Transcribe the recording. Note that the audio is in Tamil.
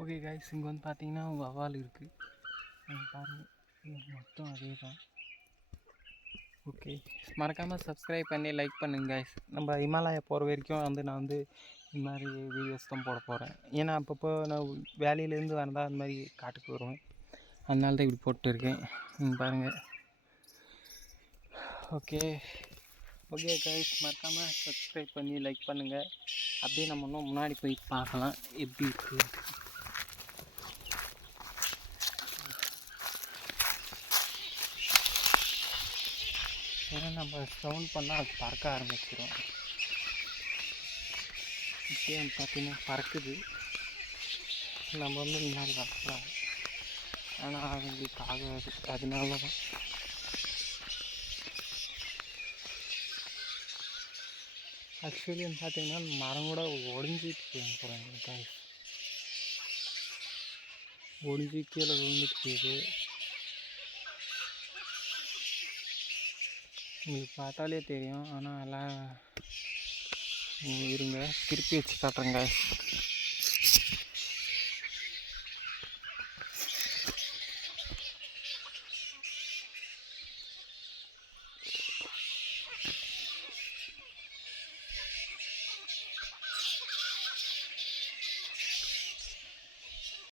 ஓகே கைஸ், இங்கே வந்து பார்த்தீங்கன்னா வவ்வால் இருக்குது. பாருங்கள், மொத்தம் அதே தான். ஓகே, மறக்காமல் சப்ஸ்கிரைப் பண்ணி லைக் பண்ணுங்க கைஸ். நம்ம ஹிமாலயா போகிற வரைக்கும் வந்து நான் வந்து இந்த மாதிரி வீடியோஸ் தான் போட போகிறேன். ஏன்னா அப்பப்போ நான் வேலையிலேருந்து வந்தால் அந்த மாதிரி காட்டுக்கு வருவேன். அதனால தான் இப்படி போட்டு இருக்கேன். பாருங்கள். ஓகே ஓகே கைஸ், மறக்காமல் சப்ஸ்கிரைப் பண்ணி லைக் பண்ணுங்கள். அப்படியே நம்ம இன்னும் முன்னாடி போய் பார்க்கலாம் எப்படி இருக்குது. ஏன்னா நம்ம சவுண்ட் பண்ணால் அது பறக்க ஆரம்பிச்சிடும். இப்போயே வந்து பார்த்திங்கன்னா பறக்குது. நம்ம வந்து முன்னாடி வரலாம், ஆனால் அவங்களுக்கு ஆகாது. அதனால தான் ஆக்சுவலி வந்து பார்த்திங்கன்னா மரம் கூட ஒடிஞ்சிட்டு போகிறாங்க கைஸ். ஒடிஞ்சி கீழே விழுந்துட்டு போகுது. உங்களுக்கு பார்த்தாலே தெரியும். ஆனால் எல்லாம் இருங்க, திருப்பி வச்சு காட்டுறேங்க.